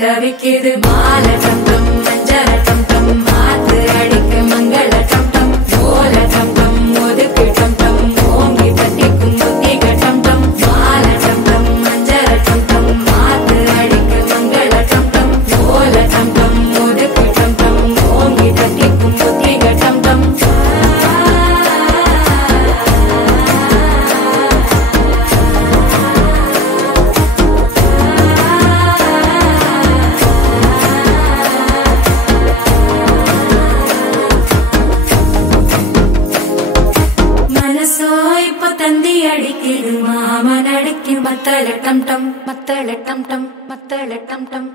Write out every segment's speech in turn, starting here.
தவிக்குது மால டம் டம் மஞ்சள டம் டம் மாத்து அடிக்க மங்கள டம் டம் ஓல டம் டம் ஒதுக்கு டம் டம் ஓங்கி தட்டிக்கும் புத்திக டம் டம் மால டம் டம் மஞ்சள டம் டம் மாத்து அடிக்க மங்கள டம் டம் ஓல டம் டம் ஒதுக்கு டம் டம் ஓங்கி தட்டிக்கும் புத்திக டம் டம் தந்தி அடிக்குது மாமன் அடிக்கு மத்தள டம் டம் மத்தள டம் டம் மத்தள டம் டம்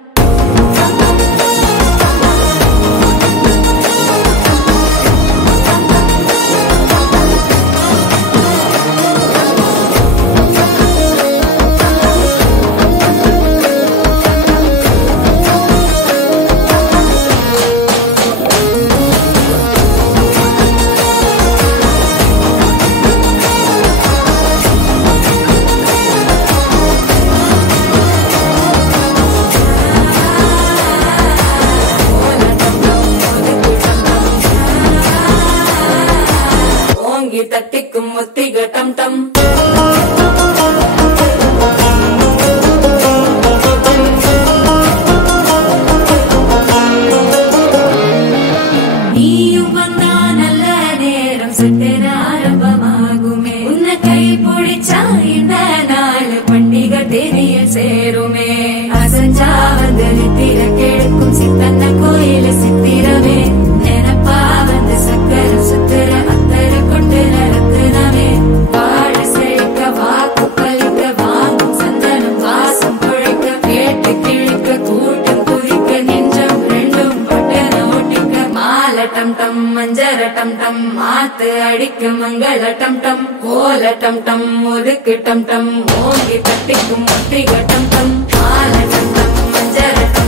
தட்டிக்கும் முத்திக டம் டம் நீயும் வந்தா நல்ல நேரம் சட்டென ஆரம்பமாகுமே உன்னை கை பிடிச்சா இந்த நாள் பண்டிகை தெரிய சேருமே அசஞ்சா வந்து நித்திர கெடுக்கும் சித்தன்ன கோயில சித்திரமே நினைப்பா வந்து சக்கர சுத்திர அத்தர கொண்டு நடத்துனவே வாழ செழிக்க வாக்கு பலிக்க வாங்கும் சந்தனம் வாசம் பொழைக்க கேட்டு கிழிக்க கூட்டம் குதிக்க நெஞ்சம் ரெண்டும் பொட்டன ஒட்டிக்க மால டம் டம் மஞ்சர டம் டம் மாத்து அடிக்க மங்கள டம் டம் கோல டம் டம் ஒதுக்கு டம் டம் ஓங்கி தட்டிக்கும் முத்திக டம் டம் மால டம் டம் மஞ்சர டம்